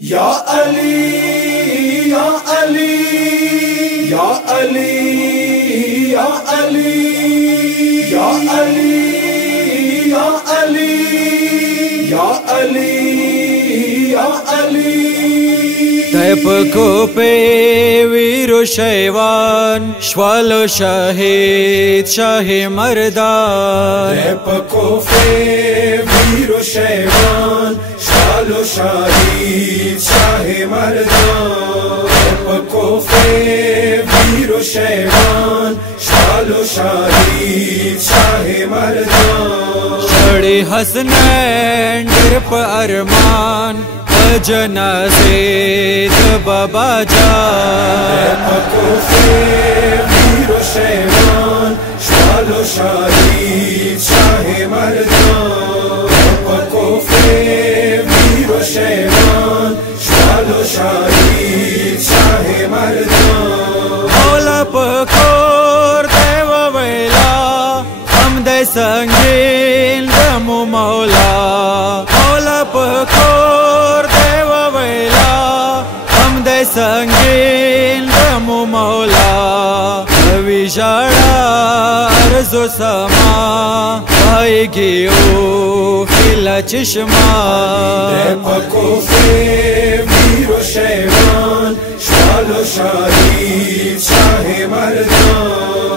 या अली या अली या अली या अली या अली या अली या अली या अली। तैपको पे वीरो शैवान श्वालो शाहिद शाहे मर्दान। तैपको पे वीरो शैवान श्वालो शाहिद शाहे मर्दान। तैपको पे वीरो शैवान श्वालो शाहिद शाहे मर्दान। शड़े हसनैन गिरप अरमान जनाज़े बाबा जान। वीरो शैवान श्वालो शाहिद शाहे मर्दान। वीरो शैवान श्वालो शाहिद शाहे मर्दान। मौला पकोर देव वेला हम दे संगीन दमु मौला। मौला पकोर देव वेला हम दे संगीन दमु मौला। विशाड़ा अर्ज़ो समा आएगी ओ खिला चश्मा। वीरो शैवान श्वालो शाहिद शाहे मर्दान।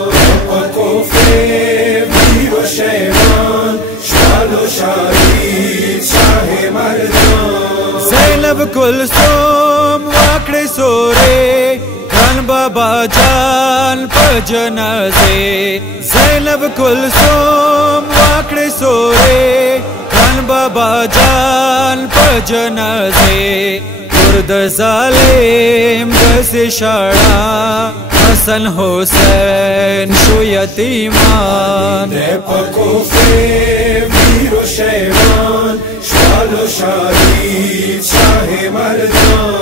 वीरो शैवान श्वालो शाहिद शाहे मर्दान। ज़ैनब कुलसूम वाकड़े सोरे खान बाबा जान पर जनाज़े। ज़ैनब कुलसूम वाकड़े सोरे खान बाबा जान पर जनाज़े। कुर्द ज़ालिम दसे शाड़ा हसन हुसैन शो यतीमान। वीरो शैवान श्वालो शाहिद शाहे मर्दान।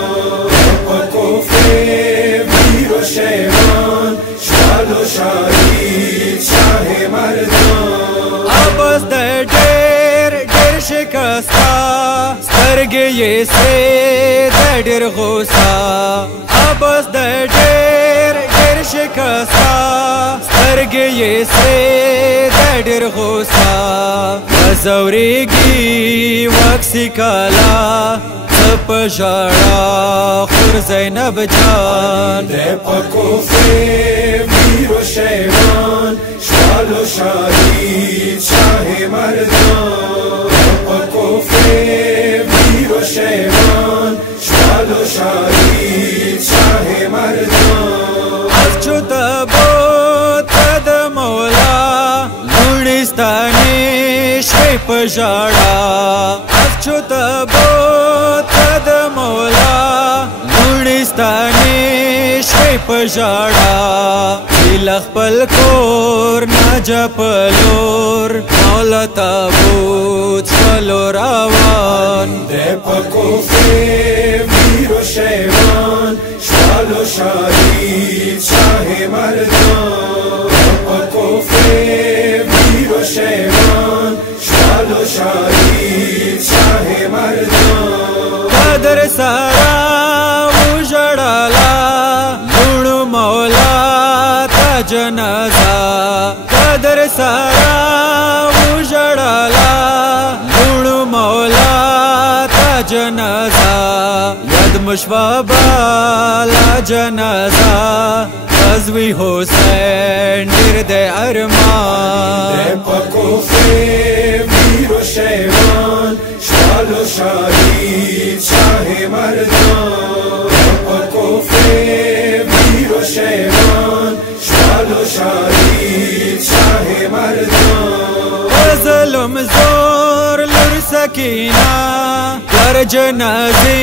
वीरो शैवान श्वालो शाहिद शाहे मर्दान। अबस डेर शिकस्ता सरगे ये से डेर गुस्सा। अबस डेर शिकस्ता सरगे ये से डेर गुस्सा। मज़ौरेगी वक्सी काला सब जाड़ा खुर ज़ैनब जान। वीरो शैवान श्वालो शाहिद शाहे मर्दान। वीरो शैवान श्वालो शाहिद शाहे मर्दान। अच्युत बोत तद मौला लुणिस्तानी शेप जाड़ा। अच्युत बोत तद मौला लुणिस्तानी शेप जाड़ा। इलख पलकोर नाजा पलोर मौला ताबूत चलो रावान। वीरो शैवान श्वालो शाहिद शाहे मर्दान। वीरो शैवान श्वालो शाहिद शाहे मर्दान। कदर सारा उजड़ाला लुणु मौला था जनाजा। कदर सारा उजड़ाला लुणु मौला था जनाजा। यद मुशवाबाला जनाजा अज़वी हुसैन निर्दे अरमान। वीरो शैवान श्वालो शाहिद शाहे मर्दान। वीरो शैवान श्वालो शाहिद शाहे मर्दान। ज़ुल्म ज़ोर लुर सकीना कर जनाज़े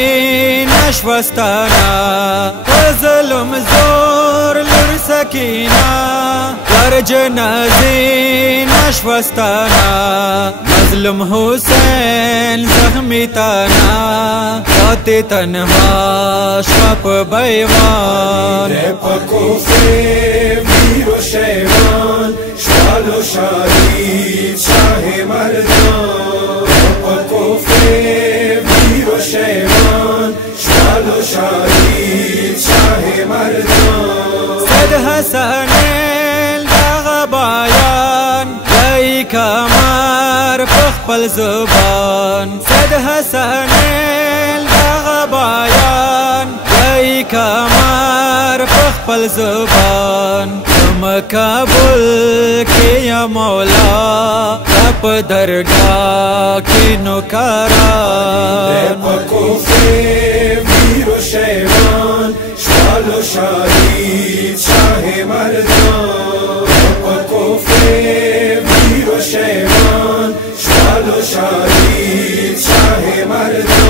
नश्वस्ताना। ज़ुल्म ज़ोर लुर सकीना कर जनाज़े नश्वस्ताना। मज़लूम हुसैन ज़ख्मी ताना आते तन्हा शप बैवान। वीरो शैवान श्वालो शाहिद शाहे मर्दान। वीरो ویر و شیوان شال و شهید شاه مردان سید حسن الدغبایان یای کمر پخپل زبان سید حسن الدغبایان یای کمر پخپل زبان کابل کی یا مولا اپ درگاہ کی نوکران کوفه ویر و شیوان شال و شهید شاه مردان کوفه ویر و شیوان شال و شهید شاه مردان